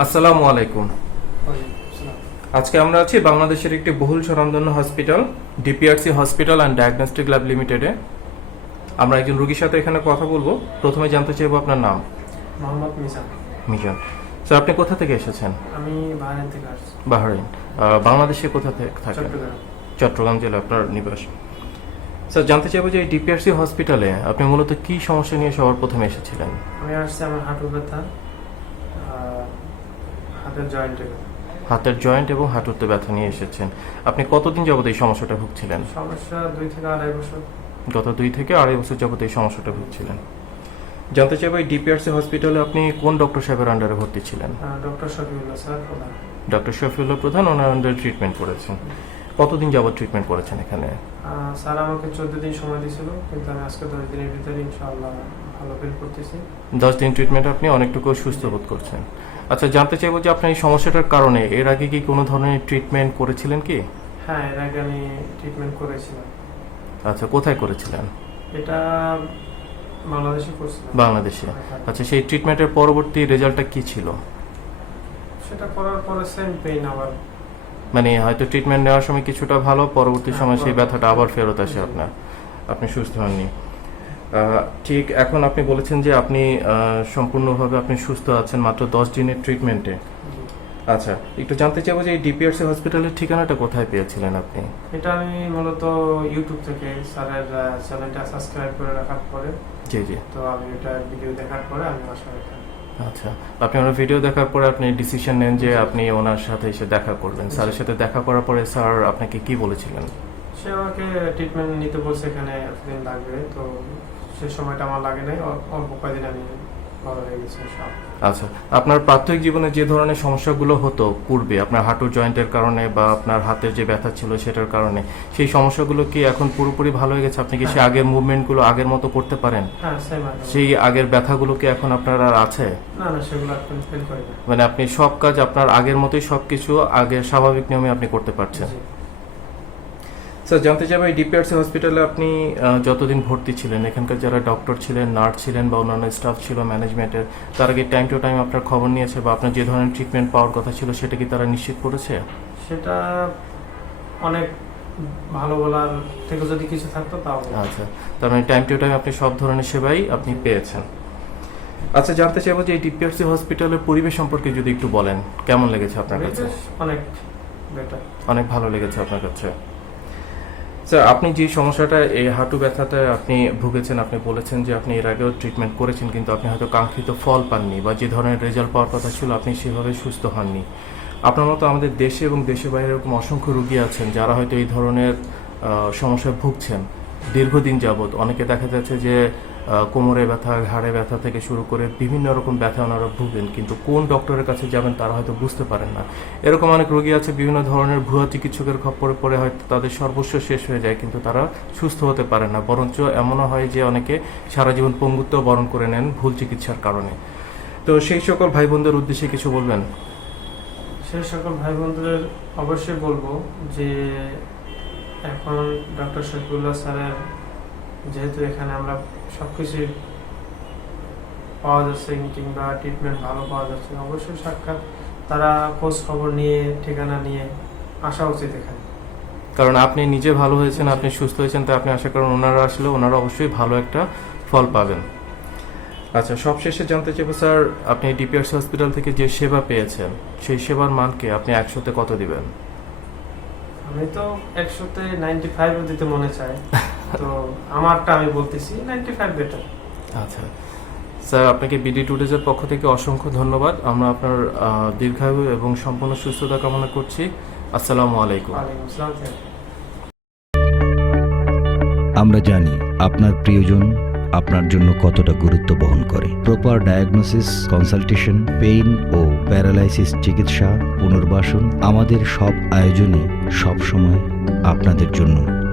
আসসালামু আলাইকুম। আজকে আমরা আছি বাংলাদেশের একটি বহুল স্বনামধন্য hospital DPRC hospital and diagnostic lab লিমিটেডে। আমরা একজন রোগীর সাথে এখানে কথা বলব। প্রথমে জানতে চাইব আপনার নাম। মোহাম্মদ মিজান। মিজান। স্যার আপনি কোথা থেকে এসেছেন? আমি বাহারাইন থেকে আসছি। বাহরাইন। বাংলাদেশে কোথা থেকে থাকেন? চট্টগ্রাম জেলা আপনার নিবাস। স্যার জানতে চাইব যে এই ডিপিআরসি হসপিটালে আপনি মূলত কি সমস্যা নিয়ে সবার প্রথমে এসেছিলেন? আমি আসছি আমার হাঁটু ব্যথা। হাতের জয়েন্টে এবং হাঁটুতে ব্যথা নিয়ে এসেছেন। আপনি কতদিন যাবত এই সমস্যাটা ভুগছিলেন? সমস্যা দুই থেকে আড়াই বছর। গত দুই থেকে আড়াই বছর যাবত এই সমস্যাটা ভুগছিলেন। জানতে চাইব এই ডিপিআরসি হসপিটালে আপনি কোন ডক্টর সাহেবের আন্ডারে ভর্তি ছিলেন? Doctor Shafiullah sir Pradhan doctor Shafiullah Pradhan ওনার আন্ডারে ট্রিটমেন্ট করেছেন। কতদিন যাবত ট্রিটমেন্ট করেছেন এখানে? স্যার আমাকে চোদ্দ দিন সময় দিয়েছিল কিন্তু আমি আজকে দশ দিনের ভিতরে ইনশাআল্লাহ ভালো ফিল করতেছি। দশ দিন ট্রিটমেন্ট আপনি অনেকটুকু সুস্থ বোধ করছেন। আচ্ছা জানতে চাইব যে আপনার এই সমস্যাটার কারণে এর আগে কি কোনো ধরনের ট্রিটমেন্ট করেছিলেন কি? হ্যাঁ এর আগে আমি ট্রিটমেন্ট করেছিলাম। আচ্ছা কোথায় করেছিলেন? এটা বাংলাদেশে করছিলাম। বাংলাদেশে। আচ্ছা সেই ট্রিটমেন্টের পরবর্তী রেজাল্টটা কি ছিল? সেটা করার পরে সেম পেইন আবার। মানে হয়তো ট্রিটমেন্ট নেওয়ার সময় কিছুটা ভালো পরবর্তী হ্যাঁ, সময় সেই ব্যথাটা আবার ফেরত আসে আপনার। আপনি সুস্থ হননি। ঠিক এখন আপনি বলেছেন যে আপনি সম্পূর্ণভাবে আপনি সুস্থ আছেন মাত্র দশ দিনের ট্রিটমেন্টে আচ্ছা একটু জানতে চাইব যে এই ডিপিআরসি হসপিটালের ঠিকানাটা কোথায় পেয়েছিলেন আপনি? এটা আমি মূলত ইউটিউব থেকে স্যারের চ্যানেলটা সাবস্ক্রাইব করে রাখার পরে। জি জি। তো আমি এটা ভিডিও দেখার পরে আমি আসা এখানে আচ্ছা আপনি ওনার ভিডিও দেখার পরে আপনি ডিসিশন নেন যে আপনি ওনার সাথে এসে দেখা করবেন। স্যারের সাথে দেখা করার পরে স্যার আপনাকে কি বলেছিলেন? সে আমাকে ট্রিটমেন্ট নিতে বলছে এখানে এতদিন লাগবে তো সে সময়টা আমার লাগে নাই। অল- অল্প কয়েকদিন আমি ভালো হয়ে গেছি সব আচ্ছা আপনার প্রাথমিক জীবনে যে ধরনের সমস্যাগুলো হতো পূর্বে আপনার হাঁটুর জয়েন্টের কারণে বা আপনার হাতের যে ব্যথা ছিল সেটার কারণে সেই সমস্যাগুলো কি এখন পুরোপুরি ভালো হয়ে গেছে? আপনি কি সেই আগের মুভমেন্টগুলো আগের মতো করতে পারেন? হ্যাঁ সেই আগের ব্যথাগুলো কি এখন আপনার আর আছে? মানে আপনি সব কাজ আপনার আগের মতোই সব কিছু আগের স্বাভাবিক নিয়মে আপনি করতে পারছেন। স্যার জানতে চাইব এই ডিপিআরসি হসপিটালে আপনি যতদিন ভর্তি ছিলেন এখানকার যারা ডক্টর ছিলেন নার্স ছিলেন বা অন্যান্য স্টাফ ছিল ম্যানেজমেন্টের তারা কি টাইম টু টাইম আপনার খবর নিয়েছে বা আপনার যে ধরনের ট্রিটমেন্ট পাওয়ার কথা ছিল সেটা কি তারা নিশ্চিত করেছে? সেটা অনেক ভালো বলার থেকে যদি কিছু থাকতো তাও আচ্ছা তার মানে টাইম টু টাইম আপনি সব ধরনের সেবাই আপনি পেয়েছেন। আচ্ছা জানতে চাইব যে এই ডিপিআরসি হসপিটালের পরিবেশ সম্পর্কে যদি একটু বলেন কেমন লেগেছে আপনার কাছে? অনেক বেটার অনেক ভালো লেগেছে আপনার কাছে। স্যার আপনি যে সমস্যাটা, এই হাঁটু ব্যথাটা আপনি ভুগেছেন, আপনি বলেছেন যে আপনি এর আগেও ট্রিটমেন্ট করেছেন, কিন্তু আপনি হয়তো কাঙ্ক্ষিত ফল পাননি বা যে ধরনের রেজাল্ট পাওয়ার কথা ছিল, আপনি সেভাবে সুস্থ হননি। আপনার মতো আমাদের দেশে এবং দেশের বাইরে এরকম অসংখ্য রুগী আছেন, যারা হয়তো এই ধরনের সমস্যায় ভুগছেন। দীর্ঘদিন যাবৎ অনেকে দেখা যাচ্ছে যে কোমরে ব্যথা, ঘাড়ে ব্যথা থেকে শুরু করে বিভিন্ন রকম ব্যথা ওনারা ভুগেন, কিন্তু কোন ডক্টরের কাছে যাবেন তারা হয়তো বুঝতে পারেন না। এরকম অনেক রোগী আছে, বিভিন্ন ধরনের ভুয়া চিকিৎসকের খপ্পরে পড়ে হয়তো তাদের সর্বস্ব শেষ হয়ে যায়, কিন্তু তারা সুস্থ হতে পারে না। বরঞ্চ এমনও হয় যে অনেকে সারা জীবন পঙ্গুত্ব বরণ করে নেন ভুল চিকিৎসার কারণে। তো সেই সকল ভাই বোনদের উদ্দেশ্যে কিছু বলবেন? সেই সকল ভাই বোনদের অবশ্যই বলব যে, এখন ডক্টর শফিউল্লাহ স্যারের যেহেতু এখানে আমরা সব কিছুই পাওয়া যাচ্ছে কিংবা ট্রিটমেন্ট ভালো পাওয়া যাচ্ছে অবশ্যই সাক্ষাৎ তারা খোঁজ খবর নিয়ে ঠিকানা নিয়ে আসা উচিত এখানে। কারণ আপনি নিজে ভালো হয়েছেন আপনি সুস্থ হয়েছেন তাই আপনি আশা করেন ওনারা আসলে ওনারা অবশ্যই ভালো একটা ফল পাবেন। আচ্ছা সবশেষে জানতে চাইব স্যার আপনি ডিপিআরসি হসপিটাল থেকে যে সেবা পেয়েছেন সেই সেবার মানকে আপনি একশোতে কত দিবেন? আমি তো একশোতে নাইনটি ফাইভ দিতে মনে চাই তো আমারটা আমি বলতেছি নাইনটি ফাইভ বেটার আচ্ছা। স্যার আপনাকে বিডি টুডেজের পক্ষ থেকে অসংখ্য ধন্যবাদ। আমরা আপনার দীর্ঘায়ু এবং সম্পূর্ণ সুস্থতা কামনা করছি। আসসালামু আলাইকুম। আমরা জানি আপনার প্রিয়জন আপনার জন্য কতটা গুরুত্ব বহন করে। প্রপার ডায়াগনোসিস কনসালটেশন পেইন ও প্যারালাইসিস চিকিৎসা পুনর্বাসন আমাদের সব আয়োজনই সবসময় আপনাদের জন্য